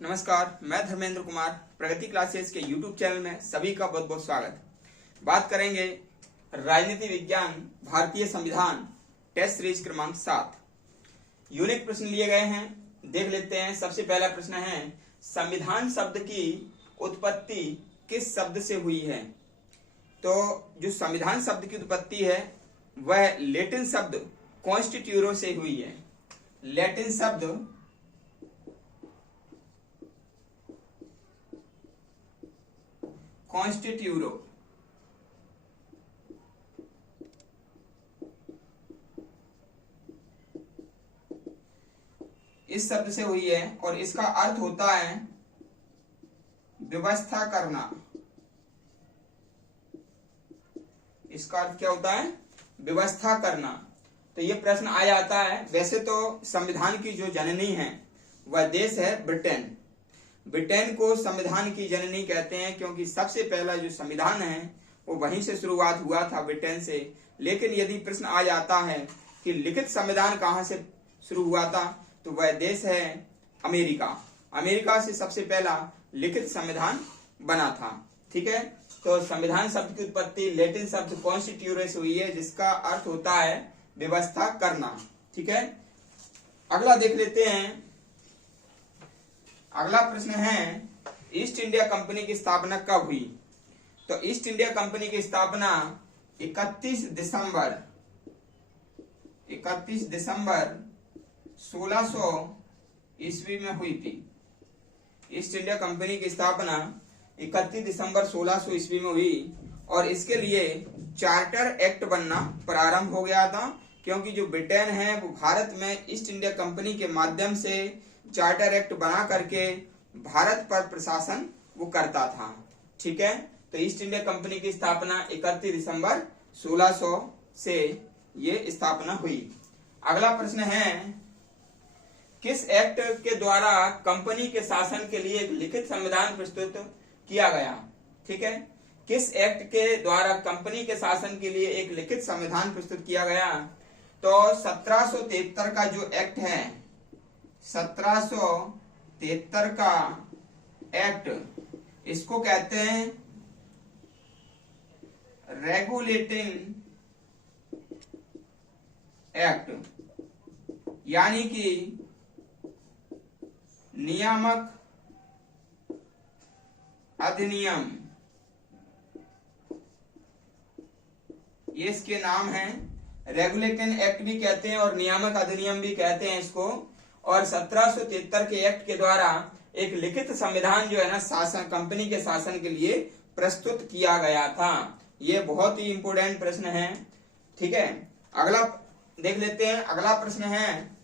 नमस्कार, मैं धर्मेंद्र कुमार प्रगति क्लासेस के YouTube चैनल में सभी का बहुत बहुत स्वागत। बात करेंगे राजनीति विज्ञान भारतीय संविधान टेस्ट सीरीज क्रमांक 7। यूनिक प्रश्न लिए गए हैं, देख लेते हैं। सबसे पहला प्रश्न है, संविधान शब्द की उत्पत्ति किस शब्द से हुई है? तो जो संविधान शब्द की उत्पत्ति है वह लैटिन शब्द कॉन्स्टिट्यूरो से हुई है। लैटिन शब्द कॉन्स्टिट्यूरो इस शब्द से हुई है और इसका अर्थ होता है व्यवस्था करना। इसका अर्थ क्या होता है? व्यवस्था करना। तो ये प्रश्न आ जाता है। वैसे तो संविधान की जो जननी है वह देश है ब्रिटेन। ब्रिटेन को संविधान की जननी कहते हैं क्योंकि सबसे पहला जो संविधान है वो वहीं से शुरुआत हुआ था, ब्रिटेन से। लेकिन यदि प्रश्न आ जाता है कि लिखित संविधान कहां से शुरू हुआ था, तो वह देश है अमेरिका। अमेरिका से सबसे पहला लिखित संविधान बना था। ठीक है, तो संविधान शब्द की उत्पत्ति लैटिन शब्द कॉन्स्टिट्यूरो से हुई है, जिसका अर्थ होता है व्यवस्था करना। ठीक है, अगला देख लेते हैं। अगला प्रश्न है, ईस्ट इंडिया कंपनी की स्थापना कब हुई? तो ईस्ट इंडिया कंपनी की स्थापना 31 दिसंबर 1600 ईस्वी में हुई थी। ईस्ट इंडिया कंपनी की स्थापना 31 दिसंबर 1600 ईस्वी में हुई और इसके लिए चार्टर एक्ट बनना प्रारंभ हो गया था, क्योंकि जो ब्रिटेन है वो भारत में ईस्ट इंडिया कंपनी के माध्यम से चार्टर एक्ट बना करके भारत पर प्रशासन वो करता था। ठीक है, तो ईस्ट इंडिया कंपनी की स्थापना 31 दिसंबर 1600 से ये स्थापना हुई। अगला प्रश्न है, किस एक्ट के द्वारा कंपनी के शासन के लिए एक लिखित संविधान प्रस्तुत किया गया? ठीक है, किस एक्ट के द्वारा कंपनी के शासन के लिए एक लिखित संविधान प्रस्तुत किया गया? तो 1773 का जो एक्ट है, 1773 का एक्ट, इसको कहते हैं रेगुलेटिंग एक्ट, यानी कि नियामक अधिनियम, ये इसके नाम है। रेगुलेटिंग एक्ट भी कहते हैं और नियामक अधिनियम भी कहते हैं इसको। और 1773 के एक्ट के द्वारा एक लिखित संविधान जो है ना शासन, कंपनी के शासन के लिए प्रस्तुत किया गया था। ये बहुत ही इंपोर्टेंट प्रश्न है। ठीक है, अगला देख लेते हैं। अगला प्रश्न है,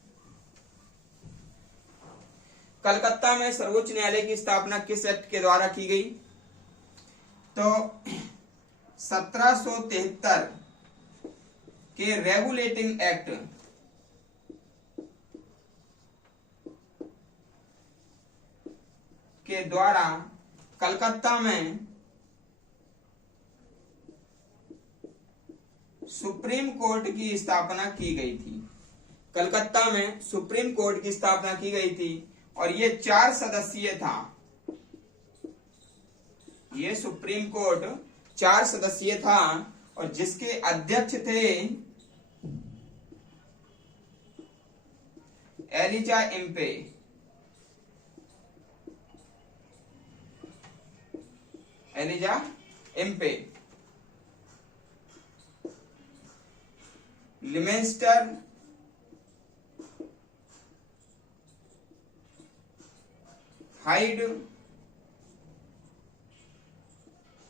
कलकत्ता में सर्वोच्च न्यायालय की स्थापना किस एक्ट के द्वारा की गई? तो 1773 के रेगुलेटिंग एक्ट के द्वारा कलकत्ता में सुप्रीम कोर्ट की स्थापना की गई थी। कलकत्ता में सुप्रीम कोर्ट की स्थापना की गई थी और ये 4 सदस्यीय था। ये सुप्रीम कोर्ट 4 सदस्यीय था और जिसके अध्यक्ष थे Elijah Impey. Elijah Impey, Lemaistre, Hyde,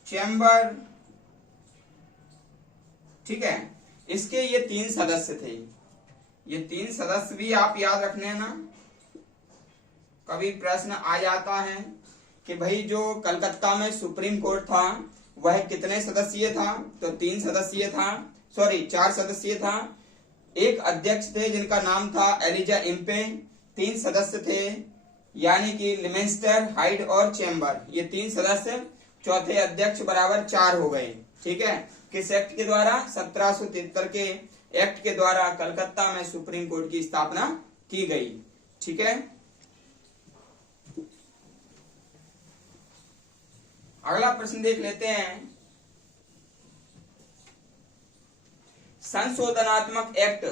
Chamber. ठीक है, इसके ये 3 सदस्य थे। ये 3 सदस्य भी आप याद रखने ना, कभी प्रश्न आ जाता है कि भाई जो कलकत्ता में सुप्रीम कोर्ट था वह कितने सदस्यीय था? तो 3 सदस्यीय था, 4 सदस्यीय था। एक अध्यक्ष थे जिनका नाम था एलिजा इम्पे। 3 सदस्य थे, यानी कि लिमेंस्टर, हाइड और चैम्बर। ये 3 सदस्य, चौथे अध्यक्ष बराबर 4 हो गए। ठीक है, किस एक्ट के द्वारा? 1773 के एक्ट के द्वारा कलकत्ता में सुप्रीम कोर्ट की स्थापना की गई। ठीक है, अगला प्रश्न देख लेते हैं, संशोधनात्मक एक्ट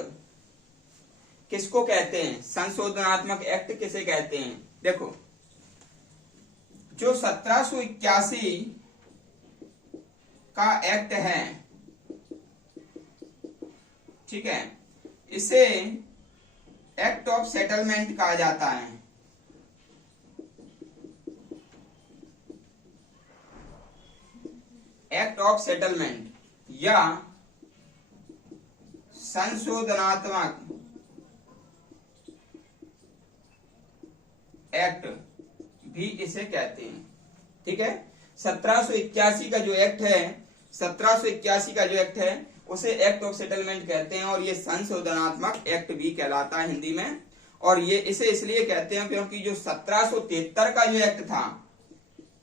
किसको कहते हैं? संशोधनात्मक एक्ट किसे कहते हैं? देखो, जो 1781 का एक्ट है, ठीक है, इसे एक्ट ऑफ सेटलमेंट कहा जाता है। एक्ट ऑफ सेटलमेंट या संशोधनात्मक एक्ट भी इसे कहते हैं। ठीक है, 1781 का जो एक्ट है, 1781 का जो एक्ट है उसे एक्ट ऑफ सेटलमेंट कहते हैं, और ये संशोधनात्मक एक्ट भी कहलाता है हिंदी में। और ये इसे इसलिए कहते हैं क्योंकि जो 1773 का जो एक्ट था,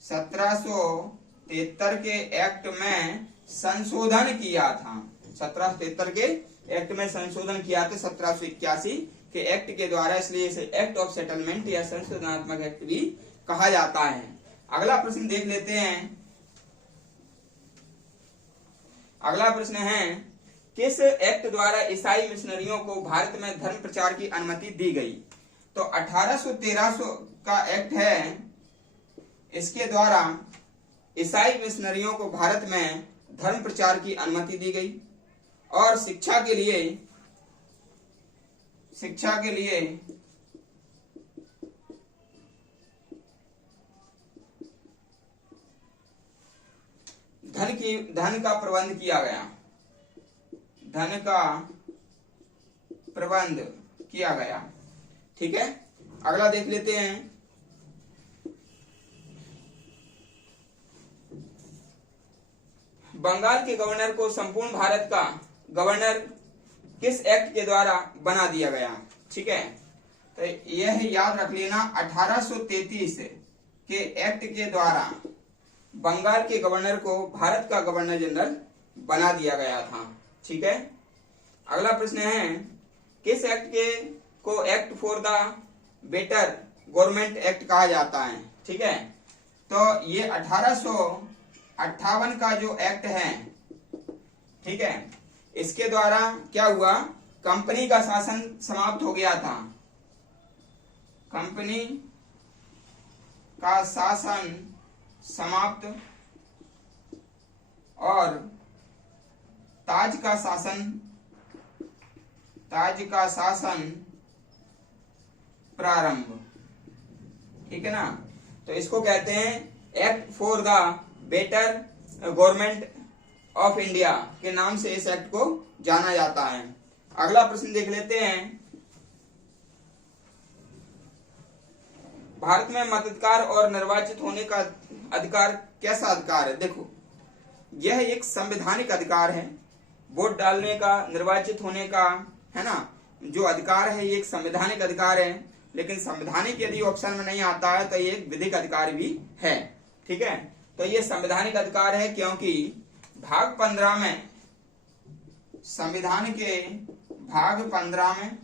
1773 के एक्ट में संशोधन किया था, 1773 के एक्ट में संशोधन किया था 1781 के एक्ट के द्वारा, इसलिए इसे एक्ट ऑफ सेटलमेंट या संशोधनात्मक एक्ट भी कहा जाता है। अगला प्रश्न देख लेते हैं। अगला प्रश्न है, किस एक्ट द्वारा ईसाई मिशनरियों को भारत में धर्म प्रचार की अनुमति दी गई? तो 1813 का एक्ट है, इसके द्वारा ईसाई मिशनरियों को भारत में धर्म प्रचार की अनुमति दी गई और शिक्षा के लिए धन का प्रबंध किया गया, धन का प्रबंध किया गया। ठीक है, अगला देख लेते हैं। बंगाल के गवर्नर को संपूर्ण भारत का गवर्नर किस एक्ट के द्वारा बना दिया गया? ठीक है, तो यह याद रख लेना, 1833 के एक्ट के द्वारा बंगाल के गवर्नर को भारत का गवर्नर जनरल बना दिया गया था। ठीक है, अगला प्रश्न है, किस एक्ट को act for the better government act कहा जाता है? ठीक है, तो ये 1858 का जो एक्ट है, ठीक है, इसके द्वारा क्या हुआ, कंपनी का शासन समाप्त हो गया था, कंपनी का शासन समाप्त और ताज का शासन प्रारंभ। ठीक है ना, तो इसको कहते हैं act for the better government of India के नाम से इस एक्ट को जाना जाता है। अगला प्रश्न देख लेते हैं, भारत में मताधिकार और निर्वाचित होने का अधिकार कैसा अधिकार है? देखो, यह एक संवैधानिक अधिकार है, वोट डालने का, निर्वाचित होने का, है ना, जो अधिकार है ये एक संवैधानिक अधिकार है, लेकिन संवैधानिक यदि ऑप्शन में नहीं आता है तो ये एक विधिक अधिकार भी है। ठीक है, तो ये संवैधानिक अधिकार है क्योंकि भाग 15 में, संविधान के भाग 15 में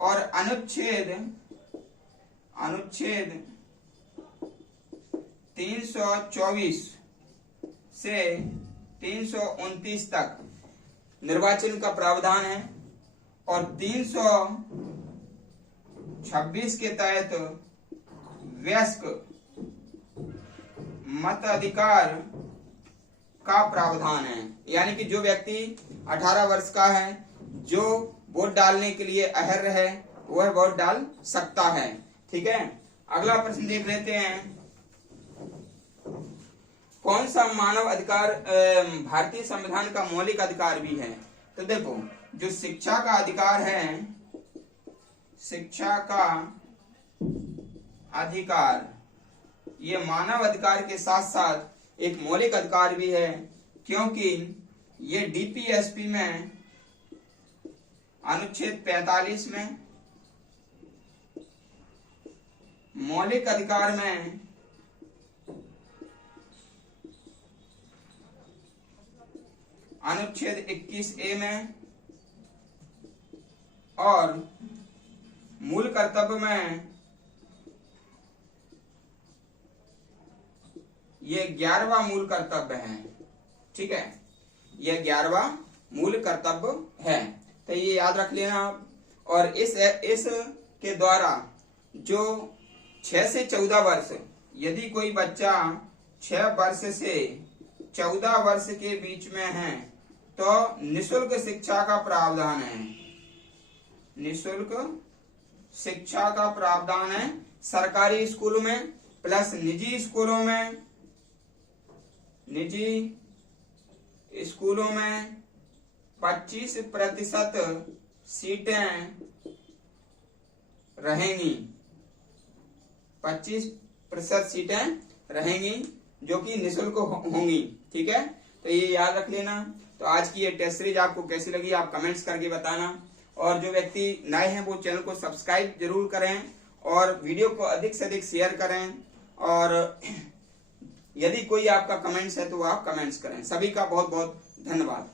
और अनुच्छेद 324 से 329 तक निर्वाचन का प्रावधान है और 326 के तहत वयस्क मताधिकार का प्रावधान है, यानी कि जो व्यक्ति 18 वर्ष का है, जो वोट डालने के लिए अहर्य है, वह वोट डाल सकता है। ठीक है, अगला प्रश्न देख लेते हैं, कौन सा मानव अधिकार भारतीय संविधान का मौलिक अधिकार भी है? तो देखो, जो शिक्षा का अधिकार है, शिक्षा का अधिकार ये मानव अधिकार के साथ साथ एक मौलिक अधिकार भी है, क्योंकि ये डीपीएसपी में अनुच्छेद 45 में, मौलिक अधिकार में अनुच्छेद 21A में और मूल कर्तव्य में ये 11वां मूल कर्तव्य है। ठीक है, ये 11वां मूल कर्तव्य है, तो ये याद रख लेना आप। और इस के द्वारा जो 6 से 14 वर्ष, यदि कोई बच्चा 6 वर्ष से 14 वर्ष के बीच में है तो निःशुल्क शिक्षा का प्रावधान है। निःशुल्क शिक्षा का प्रावधान है सरकारी स्कूलों में प्लस निजी स्कूलों में। निजी स्कूलों में 25% सीटें रहेंगी, 25% सीटें रहेंगी जो कि निःशुल्क होंगी। ठीक है, तो ये याद रख लेना। तो आज की ये टेस्ट सीरीज आपको कैसी लगी आप कमेंट्स करके बताना, और जो व्यक्ति नए हैं वो चैनल को सब्सक्राइब जरूर करें और वीडियो को अधिक से अधिक शेयर करें, और यदि कोई आपका कमेंट्स है तो आप कमेंट्स करें। सभी का बहुत बहुत धन्यवाद।